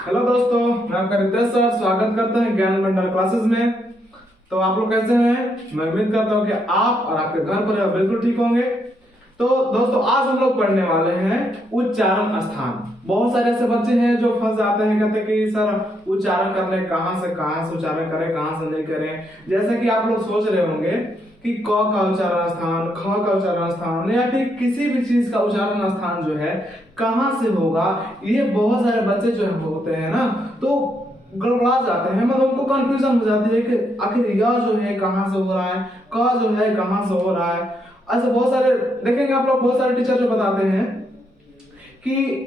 Hello दोस्तों, मैं आपका रितेश सर स्वागत करते हैं ज्ञान भंडार क्लासेस में। तो आप लोग कैसे हैं? मैं उम्मीद करता हूँ कि आप और आपके घर पर बिल्कुल ठीक होंगे। तो दोस्तों, आज हम लोग पढ़ने वाले हैं उच्चारण स्थान। बहुत सारे ऐसे बच्चे हैं जो फंस जाते हैं, कहते हैं कि सर उच्चारण करने कहाँ से उच्चारण करें, कहाँ से नहीं करें। जैसे कि आप लोग सोच रहे होंगे कि क का उच्चारण स्थान, ख का उच्चारण स्थान या फिर किसी भी चीज का उच्चारण स्थान जो है कहाँ से होगा। ये बहुत सारे बच्चे जो होते हैं ना, तो गड़बड़ा जाते हैं, मतलब उनको कंफ्यूजन हो जाती है कि आखिर यह जो है कहाँ से हो रहा है, क जो है कहाँ से हो रहा है। ऐसे बहुत सारे देखेंगे आप लोग, बहुत सारे टीचर जो बताते हैं कि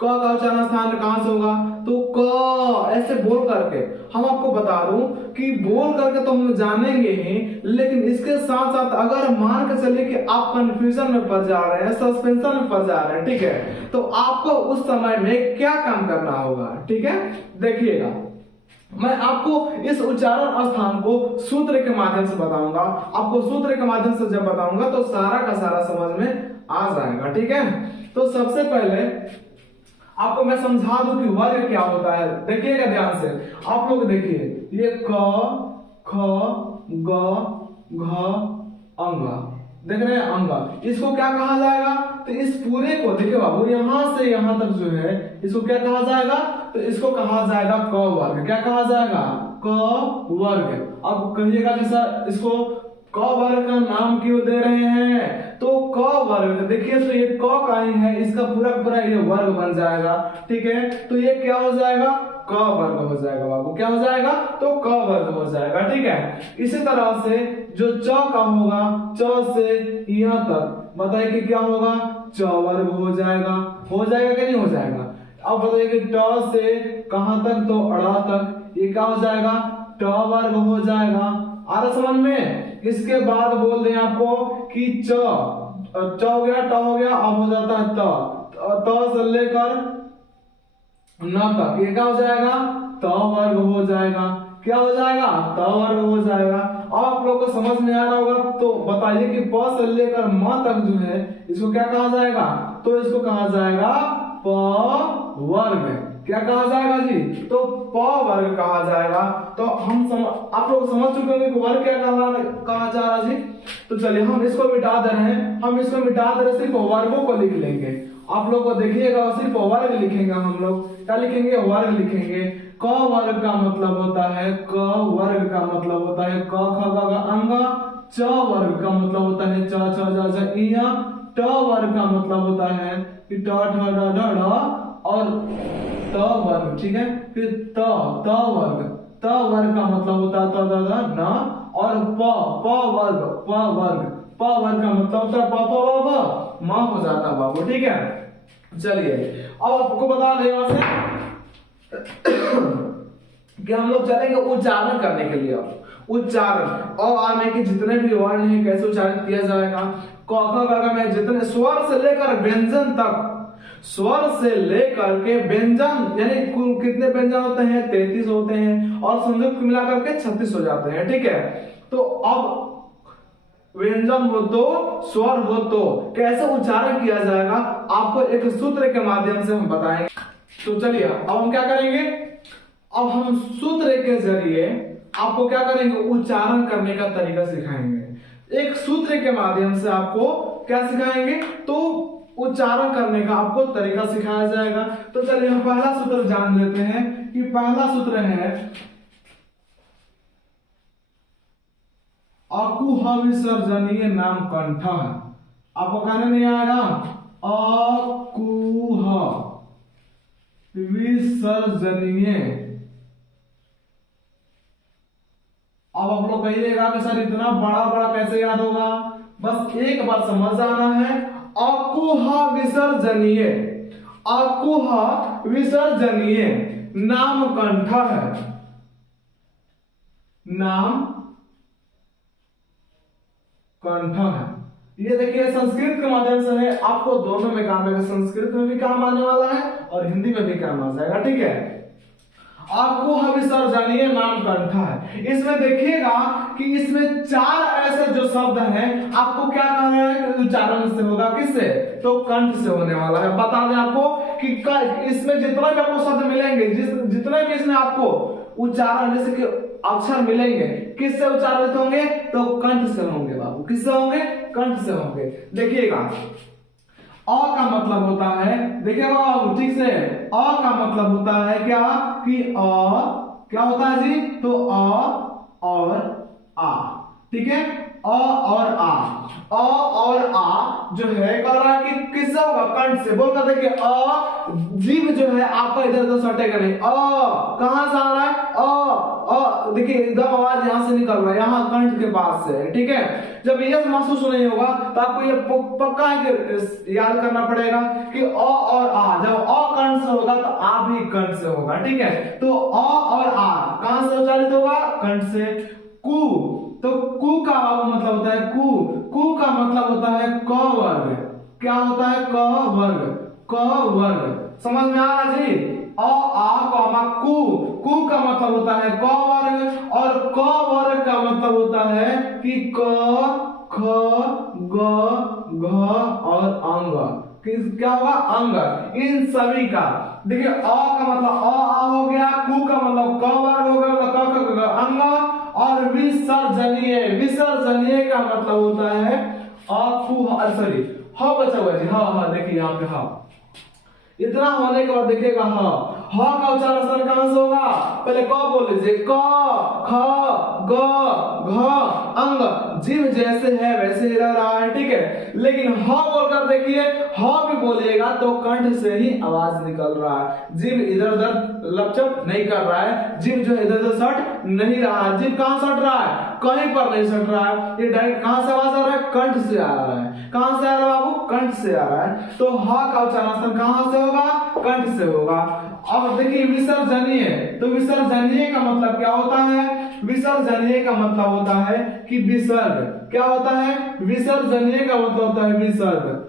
क का उच्चारण स्थान कहां से होगा, तो क ऐसे बोल करके हम आपको बता दूं कि बोल करके तो हम जानेंगे ही, लेकिन इसके साथ साथ अगर मान के चलिए कि आप कंफ्यूजन में पड़ जा रहे हैं, सस्पेंशन में पड़ जा रहे हैं, ठीक है, तो आपको उस समय में क्या काम करना होगा, ठीक है। देखिएगा, मैं आपको इस उच्चारण स्थान को सूत्र के माध्यम से बताऊंगा। आपको सूत्र के माध्यम से जब बताऊंगा तो सारा का सारा समझ में आ जाएगा, ठीक है। तो सबसे पहले आपको मैं समझा दूं कि वर्ग क्या होता है। देखिएगा ध्यान से, आप लोग देखिए, ये क, ख, ग, घ, अंग, देख रहे हैं अंग, इसको क्या कहा जाएगा? तो इस पूरे को देखिए बाबू, यहां से यहां तक जो है इसको क्या कहा जाएगा? तो इसको कहा जाएगा क वर्ग। क्या कहा जाएगा? क वर्ग। अब कहिएगा कि सर इसको क वर्ग का नाम क्यों दे रहे हैं? तो क वर्ग, देखिए तो ये क का ही है, इसका पूरा पूरा ये वर्ग बन जाएगा, ठीक है। तो ये क्या हो जाएगा? क वर्ग हो जाएगा बाबू। क्या हो जाएगा? तो क वर्ग हो जाएगा, ठीक है। इसी तरह से जो च का होगा, च से यहाँ तक बताइए कि क्या होगा? च वर्ग हो जाएगा। हो जाएगा कि नहीं हो जाएगा? अब बताइए कि ट से कहां तक? तो अड़ा तक, ये क्या हो जाएगा? ट वर्ग हो जाएगा। आ रहा समझ में? इसके बाद बोल दें आपको कि च हो गया, ट हो गया, अब हो जाता है त से लेकर न तक, ये क्या हो जाएगा? त वर्ग हो जाएगा। क्या हो जाएगा? त वर्ग हो जाएगा। अब आप लोग को समझ में आ रहा होगा, तो बताइए कि प से लेकर म तक जो है इसको क्या कहा जाएगा? तो इसको कहा जाएगा प वर्ग। क्या कहा जाएगा जी? तो प वर्ग कहा जाएगा। तो आप लोग समझ चुके होंगे कि वर्ग क्या कहा जा रहा जी। तो चलिए हम इसको मिटा दे रहे हैं, हम इसको मिटा दे रहे, सिर्फ वर्गों को लिख लेंगे। आप लोग को देखिएगा, सिर्फ वर्ग लिखेंगे हम लोग। क्या लिखेंगे? वर्ग लिखेंगे। क वर्ग का मतलब होता है, क वर्ग का मतलब होता है क ख ग घ अंग। च वर्ग का मतलब होता है च छ ज झ इय। ट वर्ग का मतलब होता है कि ट ठ ड ढ ढ और त वर्ग, ठीक है। फिर त वर्ग, त वर्ग का मतलब होता है त द ध न। और प वर्ग, प वर्ग का मतलब होता है प प ब म हो जाता है बाबू, ठीक है। चलिए अब आपको बता दें यहां से कि हम लोग चलेंगे उच्चारण करने के लिए। उच्चारण और आने के जितने भी वर्ण हैं कैसे उच्चारित किया जाएगा। क ख ग घ में जितने स्वर से लेकर व्यंजन तक, स्वर से लेकर के व्यंजन, यानी कुल कितने व्यंजन होते हैं? 33 होते हैं, और संयुक्त मिलाकर के 36 हो जाते हैं, ठीक है। तो अब व्यंजन हो तो, स्वर हो तो कैसे उच्चारण किया जाएगा, आपको एक सूत्र के माध्यम से हम बताएंगे। तो चलिए अब हम क्या करेंगे? अब हम सूत्र के जरिए आपको क्या करेंगे? उच्चारण करने का तरीका सिखाएंगे। एक सूत्र के माध्यम से आपको क्या सिखाएंगे? तो उच्चारण करने का आपको तरीका सिखाया जाएगा। तो चलिए हम पहला सूत्र जान लेते हैं कि पहला सूत्र है अकुह विसर्जनीय नाम कंठ। आपको कहने नहीं आएगा? अकुह विसर्जनीय। अब आप लोग कहिएगा कि सर इतना बड़ा बड़ा कैसे याद होगा? बस एक बार समझ आना है। अकुह विसर्जनीय, अकुह विसर्जनीय नाम कंठ है। नाम कंठ है। ये देखिए संस्कृत के माध्यम से है, आपको दोनों में काम आएगा। संस्कृत में भी काम आने वाला है और हिंदी में भी काम आ जाएगा, ठीक है। आपको विसर्जनीय नाम कंठ है। इसमें देखिएगा कि इसमें 4 ऐसे जो शब्द हैं आपको क्या कहना है उच्चारण से होगा, किससे? तो कंठ से होने वाला है। बता दें आपको कि इसमें जितना भी आपको शब्द मिलेंगे, जितने भी इसमें आपको उच्चारण जैसे कि अक्षर मिलेंगे, किससे उच्चारित होंगे? तो कंठ से होंगे बाबू। किससे होंगे? कंठ से होंगे। देखिएगा अ का मतलब होता है, देखिएगा बाबू ठीक से, अ का मतलब होता है क्या कि क्या होता है जी? तो अ और आ, ठीक है, अ और आ। अ और आ जो है कह रहा है कि किससे होगा? कंठ से। बोल कर देखिए, अ जीभ जो है आपका इधर उधर सटेगा नहीं। कहां से आ रहा है? देखिए एकदम आवाज यहां से निकल रहा है, यहां कंठ के पास से, ठीक है। जब ये महसूस नहीं होगा तो आपको ये पक्का याद करना पड़ेगा कि अ और आ, जब अ कंठ से होगा तो आ भी कंठ से होगा, ठीक है। तो अ और आ कहां से उच्चारित होगा? कंठ से। कु, तो कु का मतलब होता है कु का मतलब होता है क वर्ग। क्या होता है? क वर्ग। क वर्ग समझ में आ रहा जी? अ आ कॉमा कु का मतलब होता है क वर्ग, और क वर्ग का मतलब होता है कि क ख ग घ और अंग। क्या होगा? अंग। इन सभी का देखिए, अ का मतलब आ हो गया, कु का मतलब क वर्ग हो गया, मतलब क अंग, और विसर्जनीय का मतलब होता है सॉरी ह बचा हुआ जी। हाँ देखिए यहाँ पे हाँ, इतना होने के बाद देखिएगा ह का उच्चारण कहां से होगा? पहले क बोल लीजिए, क ख ग घ अंग। जीव जैसे है वैसे ही रह रहा है, ठीक है। लेकिन ह बोलकर देखिए, ह भी बोलिएगा तो कंठ से ही आवाज निकल रहा है। जीव इधर उधर लपचप नहीं कर रहा है, जीव जो इधर उधर सट नहीं रहा है। जीव कहां सट रहा है? कहीं पर नहीं सट रहा है। ये डायरेक्ट कहां से आवाज आ रहा है? कंठ से आ रहा है। कहां से आ रहा है बाबू? कंठ से आ रहा है। तो ह का उच्चारण कहां से होगा? कंठ से होगा। अब देखिए विसर्जनीय, तो विसर्जनीय का मतलब क्या होता है? विसर्जनीय का मतलब होता है कि विसर्ग। क्या होता है? विसर्जनीय का मतलब होता है विसर्ग।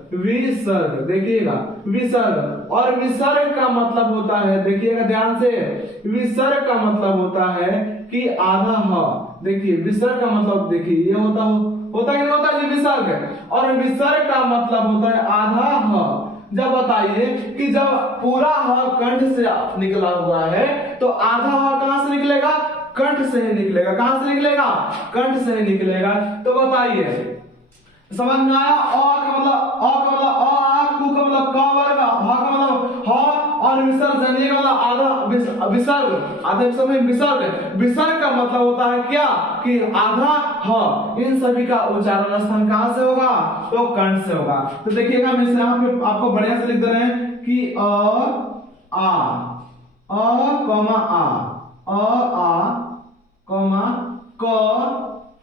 देखिएगा विसर्ग, और विसर्ग का मतलब होता है, देखिएगा ध्यान से, विसर्ग का मतलब होता है कि आधा ह। देखिए विसर्ग का मतलब देखिए ये होता कि नहीं होता जी? विसर्ग। और विसर्ग का मतलब होता है आधा ह। जब बताइए कि जब पूरा ह कंठ से निकला हुआ है तो आधा ह कहां से निकलेगा? कंठ से ही निकलेगा। कहां से निकलेगा? कंठ से ही निकलेगा। तो बताइए समझ में आया? अ का मतलब अ आ, कु का मतलब क वर्ग, ह का मतलब ह, और विसर्जनीय का मतलब आधा विसर्ग। आधे समय विसर्ग का मतलब होता है क्या कि आधा ह। इन सभी का उच्चारण स्थान कहां से होगा? तो कंठ से होगा। तो देखिएगा हम इसे यहाँ पे आपको बढ़िया से लिख दे रहे हैं कि क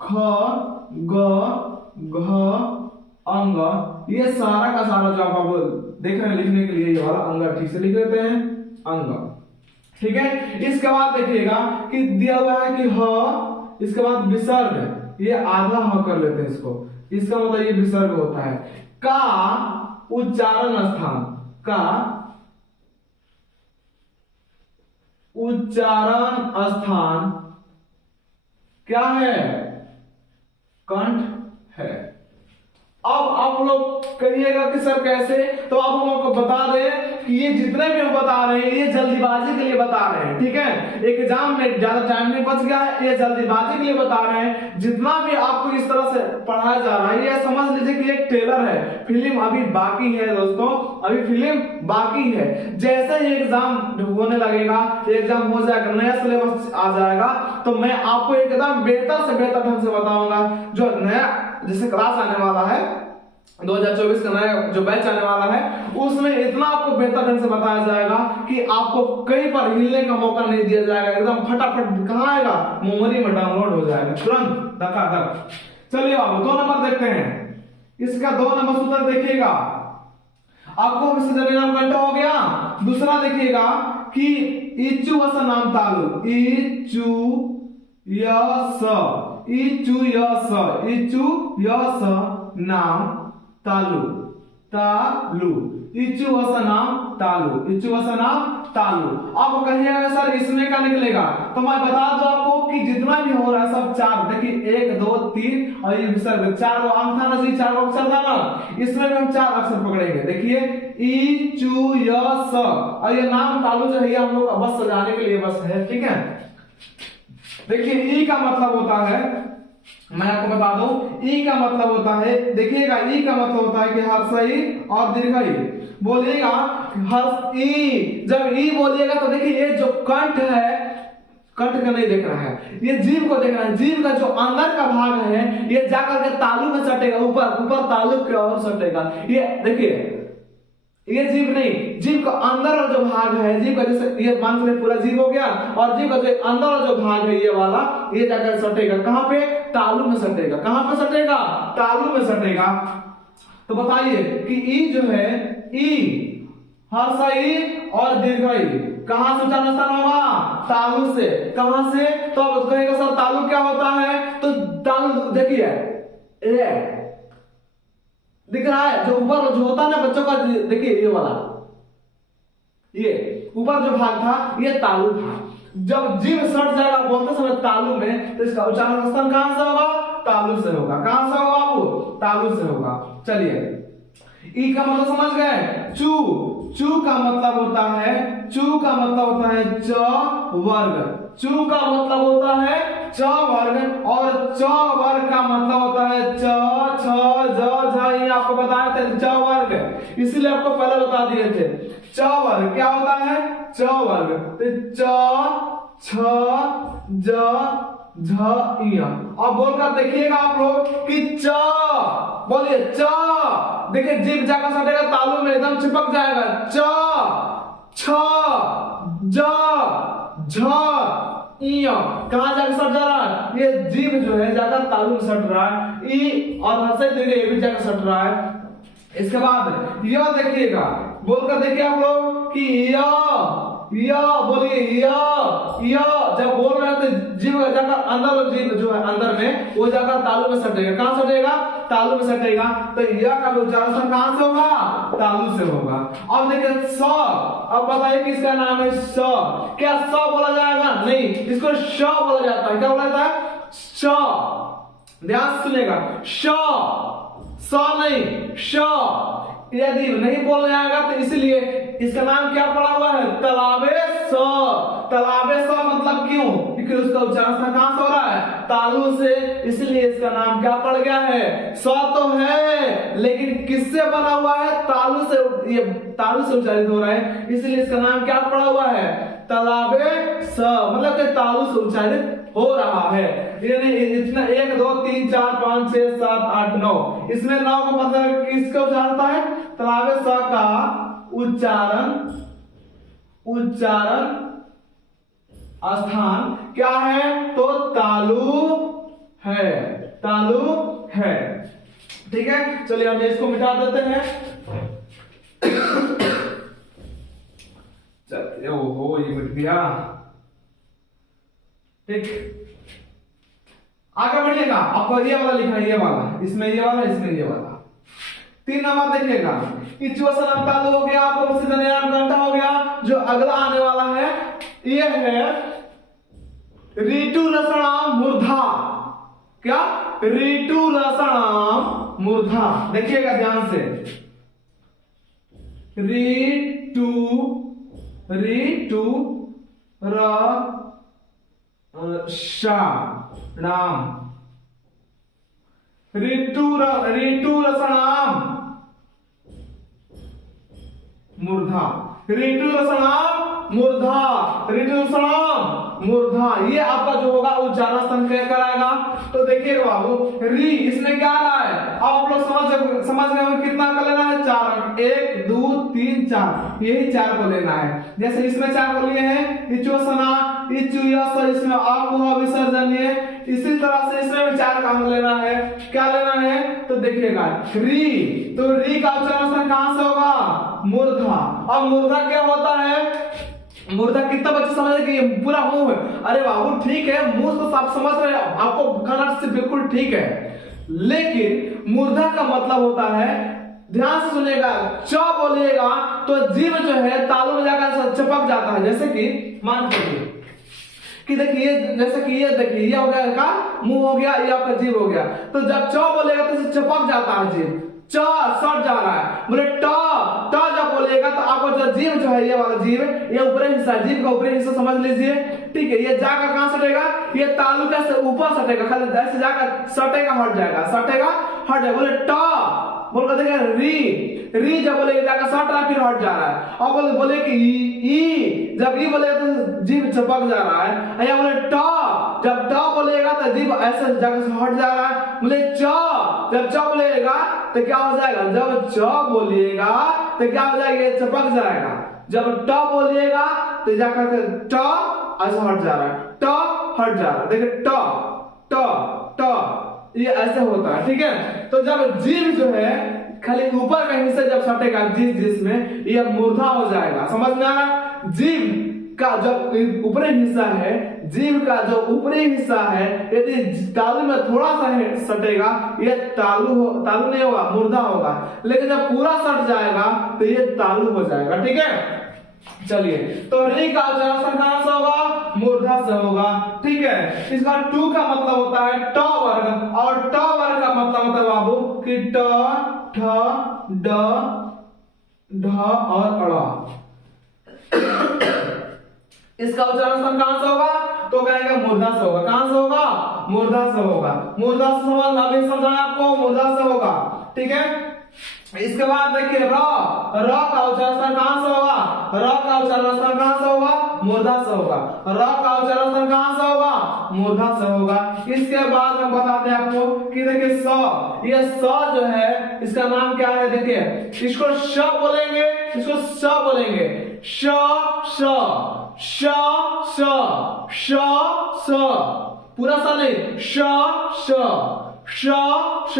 ख ग घ अंग। ये सारा का सारा जो आप देख रहे हैं लिखने के लिए, ये वाला अंग ठीक से लिख लेते हैं, अंग, ठीक है। इसके बाद देखिएगा कि दिया हुआ है कि ह, इसके बाद विसर्ग, ये आधा ह कर लेते हैं इसको, इसका मतलब ये विसर्ग होता है। का उच्चारण स्थान, का उच्चारण स्थान क्या है? कंठ है। अब आप लोग कहिएगा कि सर कैसे? तो अब हम आपको बता दें कि ये जितने भी हम बता रहे हैं ये जल्दीबाजी के लिए बता रहे हैं, ठीक है। एग्जाम में ज्यादा टाइम नहीं बच गया है, ये जल्दीबाजी के लिए बता रहे हैं। जितना भी आपको इस तरह से पढ़ाया जा रहा है, ये समझ लीजिए कि एक ट्रेलर है, फिल्म अभी बाकी है दोस्तों, अभी फिल्म बाकी है। जैसे ही एग्जाम होने लगेगा, एग्जाम हो जाएगा, नया सिलेबस आ जाएगा, तो मैं आपको एकदम बेहतर से बेहतर ढंग से बताऊंगा। जो नया जैसे क्लास आने वाला है 2024 का नया जो बैच आने वाला है, उसमें इतना आपको बेहतर ढंग से बताया जाएगा कि आपको कहीं पर हिलने का मौका नहीं दिया जाएगा। एकदम फटाफट कहां आएगा? मेमोरी में डाउनलोड हो जाएगा तुरंत धक्का। चलिए बाबू 2 नंबर देखते हैं। इसका 2 नंबर सूत्र देखिएगा, आपको विसर्जनीय नाम कंठ हो गया। दूसरा देखिएगा कि इच्छु वस नाम तालु, इच्छु यस नाम तालु। इचुवसनम तालु, इचुवसनम तालु। अब कहिएगा सर इसमें क्या निकलेगा, तो मैं बता दूं आपको कि जितना भी हो रहा है सब चार, देखिए 1 2 3 और ये विसर्ग, चार वो अंक था ना जी, चार अक्षर था ना, इसमें भी हम चार अक्षर पकड़ेंगे। देखिए ई चू य स, और ये नाम तालु जो है हम लोग बस सजाने के लिए बस है, ठीक है। देखिए ई का मतलब होता है, मैं आपको बता दूं, ई का मतलब होता है, देखिएगा ई का मतलब होता है कि हर्षई और दीर्घई। बोलिएगा हर्ष ई, जब ई बोलिएगा तो देखिए ये जो कंठ है, कंठ का नहीं देख रहा है, ये जीभ को देख रहा है। जीभ का जो अंदर का भाग है ये जाकर के तालु में सटेगा, ऊपर ऊपर तालु के ओर सटेगा। ये देखिए ये जीभ नहीं, जीभ का अंदर और जो भाग है, जीभ का जैसे ये मान लीजिए पूरा जीभ हो गया, और जीभ का जो अंदर और जो भाग है ये वाला, ये जाकर सटेगा कहां पे, तालु में सटेगा। कहां पे सटेगा, तालु में सटेगा। तो बताइए कि ई जो है, ई हर्षई और दीर्घई कहां से उच्चारण स्थान होगा, तालु से। कहां से, तो अब कहेगा सर तालु क्या होता है, तो तालु देखिए ए दिख रहा है, जो ऊपर जो होता है ना बच्चों का, देखिए ये वाला, ये ऊपर जो भाग था ये तालु था। जब जीभ सट जाएगा बोलते समय तालु में, तो इसका उच्चारण स्थान कहां से होगा, तालु से होगा। कहां से होगा बाबू, तालु से होगा। चलिए ई का मतलब समझ गए, चू, चू का मतलब होता है, चू का मतलब होता है च वर्ग, चू का मतलब होता है च वर्ग, और च वर्ग का मतलब होता है च छ ज झ, ये आपको बताए थे च वर्ग, इसलिए आपको पहले बता दिए थे। च वर्ग क्या होता है, च वर्ग, तो च छ ज झ इया। अब बोलकर देखिएगा आप लोग कि च, बोलिए च, देखिए जीभ जाकर सटेगा तालु में, एकदम चिपक जाएगा। च छ ज झ इया, कहां जाकर सट जा रहा है, ये जीभ जो है जाकर तालु में सट रहा है। ई और हर्षई दीर्घई ये भी जाकर सट रहा है। इसके बाद य देखिएगा, बोलकर देखिए आप लोग कि य, बोलिए य, जब बोल रहे हैं तो जीभ जाकर अंदर, जीभ जो है अंदर में वो जाकर तालु में सटेगा। कहां सटेगा, तालु में सटेगा। तो य का उच्चारण कहां से होगा, तालु से होगा। अब देखिए स, अब बताइए किसका नाम है स, क्या स बोला जाएगा, नहीं, इसको श बोला जाता है। क्या बोला जाता है, श, ध्यान सुनेगा, श, स नहीं श। यदि नहीं बोला जाएगा तो इसलिए इसका नाम क्या पड़ा हुआ है, तलाबे स। तलाबे स मतलब क्यों, क्योंकि उसका उच्चारण कहां से हो रहा है, तालु से, इसलिए इसका नाम क्या पड़ गया है, स तो है लेकिन किससे बना हुआ है, तालु से, ये तालु से उच्चारित हो रहा है, इसलिए इसका नाम क्या पड़ा हुआ है, तलाबे स, मतलब कि तालु से उच्चारित हो रहा है। यानी इतना 1 2 3 4 5 6 7 8 9, इसमें 9 का मतलब किसका उच्चारण होता है, तलाबे स का उच्चारण स्थान क्या है, तो तालु है, तालु है। ठीक है, चलिए हम इसको मिटा देते हैं। चलिए, ओहो ये मिट गया। ठीक, आगे बढ़िएगा, आपको ये वाला लिखना है, ये वाला, इसमें ये वाला, इसमें ये वाला। 3 नंबर देखिएगा, इचुवसनम तालु हो गया, आपको सिद्धनियाम कंठ हो गया। जो अगला आने वाला है ये है ऋतु रसणाम मूर्धा। क्या, ऋतु रसणाम मूर्धा, देखिएगा ध्यान से, ऋतु नाम, ऋतु रसणाम मूर्धा, ऋतु रसणाम मूर्धा, ऋतु रसणाम मूर्धा, ये आपका जो होगा उच्चारण स्थान क्या कराएगा। तो देखिएगा बाबू, री इसमें क्या आ रहा है, अब आप लोग समझ गए कितना का लेना है, 4 1 2 3 4, यही 4 को लेना है। जैसे इसमें 4 को लिए हैं, इचुवसना, इचुयस, इसमें आपको विसर्जन है, इसी तरह से इसमें भी 4 काम लेना है। क्या लेना है, तो देखिएगा री, तो री का उच्चारण स्थान कहां से होगा, मूर्धा। अब मूर्धा क्या होता है, मूर्धा कितना बच्चे समझ रहे कि ये पूरा मुंह है, अरे बाबू ठीक है, मुंह तो आप समझ रहे हैं, आपको कन्नड़ से बिल्कुल ठीक है, लेकिन मूर्धा का मतलब होता है ध्यान से सुनिएगा, च बोलिएगा तो जीभ जो है तालू में जाकर चिपक जाता है। जैसे कि मान लीजिए कि देखिए, जैसे कि ये देखिए, ये हो गया का मुंह हो गया, ये आपका जीभ हो गया। तो जब च बोलेगा तो चिपक जाता है जीभ, च सट जा रहा है। बोले ट जब बोलेगा तो आपको जो जीभ जो है, ये वाला जीभ, ये ऊपरी हिस्सा, जीभ का ऊपरी हिस्सा समझ लीजिए, ठीक है। ये जाकर कहां सटेगा, ये तालू के से ऊपर सटेगा, खाली ऐसे जाकर सटेगा, हट जाएगा, सटेगा हट जाएगा। बोले ट बोल कर देखिए, री जब बोलेगा जाकर सट रहा, फिर हट जा रहा है। और बोले कि ई जब ई बोलेगा तो जीभ चिपक जा रहा है। या बोले ट जब ट बोलेगा तो जीभ ऐसे जाकर हट जा रहा है। बोले च जब च बोलेगा तो क्या हो जाएगा, जब च बोलिएगा तो क्या हो जाएगा, ये चिपक जाएगा। जब ट बोलिएगा तो जाकर के ट ऐसे हट जा रहा है, ट हट जा रहा है। देखिए ट ट ट ये ऐसे होता है, ठीक है। तो जब जीभ जो है खाली ऊपर का हिस्सा जब सटेगा जिसमें, ये मूर्धा हो जाएगा। समझ में आ रहा, जीभ का जो ऊपरी हिस्सा है, जीभ का जो ऊपरी हिस्सा है, यदि तालू में थोड़ा सा सटेगा, ये तालू नहीं होगा, मूर्धा होगा। लेकिन जब पूरा सट जाएगा तो ये तालू हो जाएगा, ठीक है। चलिए, तो री का उच्चारण कहां से होगा, मूर्धा से होगा, ठीक है। इसका टू का मतलब होता है ट वर्ग, और ट वर्ग का मतलब होता है बाबू कि ट ठ ड ढ और अड़ा। इसका उच्चारण कहां से होगा, तो कहेंगे मूर्धा से होगा। कहां से होगा, मूर्धा से होगा। मूर्धा से समझ अभी समझाया आपको, मूर्धा से होगा, ठीक है। इसके बाद देखिए र का उच्चारण कहां से होगा, र का उच्चारण कहां से होगा, मूर्धा से होगा। र का उच्चारण कहां से होगा, मूर्धा से होगा। इसके बाद हम बताते हैं आपको कि देखिए स, ये स जो है इसका नाम क्या है, देखिए इसको श बोलेंगे, इसको स बोलेंगे, श श श श श स, पूरा सा नहीं, श श श श,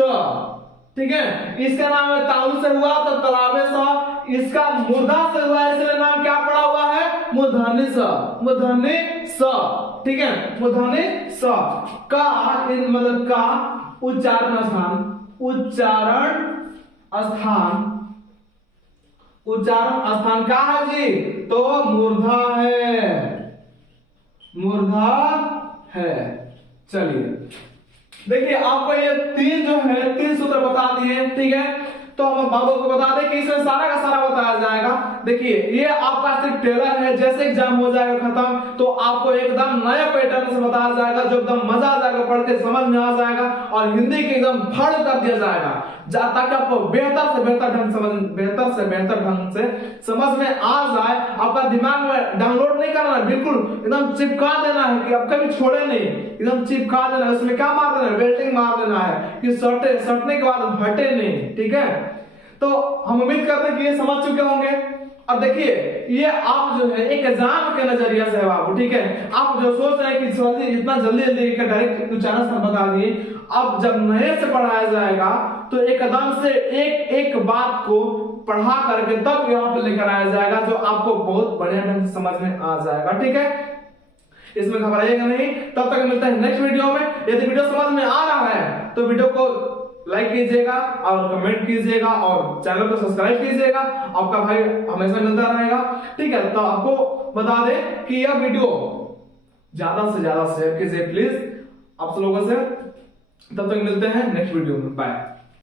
ठीक है। इसका नाम है तालु से हुआ तो तलाबे सा, इसका मूर्धा से हुआ इसलिए नाम क्या पड़ा हुआ है, मूर्धन्य स, मूर्धन्य स, ठीक है, मूर्धन्य स। का मतलब का उच्चारण स्थान, उच्चारण स्थान, उच्चारण स्थान का है जी, तो मूर्धा है, मूर्धा है। चलिए देखिए, आपको ये तीन जो है, तीन सूत्र बता दिए, ठीक है। तो हम बाबू को बता दें कि इसमें सारा का सारा बताया जाएगा। देखिए ये आपका सिर्फ ट्रेलर है, जैसे एग्जाम हो जाएगा खत्म तो आपको एकदम नया पैटर्न से बताया जाएगा, जो एकदम मजा आ जाएगा, पढ़ के समझ में आ जाएगा, और हिंदी के एकदम फड़ कर दिया जाएगा, ताकि आपको बेहतर से बेहतर ढंग से समझ में आ जाए। आपका दिमाग में डाउनलोड नहीं करना है, बिल्कुल एकदम चिपका देना है कि अब कभी छोड़े नहीं, एकदम चिपका देना है। उसमें क्या मार देना है, वेल्डिंग मार देना है कि सटने के बाद हटे नहीं, ठीक है। तो हम उम्मीद करते हैं कि ये समझ चुके होंगे। अब देखिए, ये आप जो है एक एग्जाम के नजरिया से है बाबू, ठीक है। आप जो सोच रहे हैं कि इतना जल्दी डायरेक्ट उच्चारण से बता दिए, अब जब नए से पढ़ाया जाएगा तो एकदम से एक बात को पढ़ा करके तब यहाँ पे लेकर आया जाएगा, जो आपको बहुत बढ़िया ढंग से समझ में आ जाएगा, ठीक है। इसमें घबराइएगा नहीं। तब तक मिलता है नेक्स्ट वीडियो में। यदि वीडियो समझ में आ रहा है तो वीडियो को लाइक कीजिएगा और कमेंट कीजिएगा और चैनल को सब्सक्राइब कीजिएगा। आपका भाई हमेशा मिलता रहेगा, ठीक है। तो आपको बता दें कि यह वीडियो ज्यादा से ज्यादा शेयर कीजिए प्लीज आप लोगों से। तब तक मिलते हैं नेक्स्ट वीडियो में, बाय।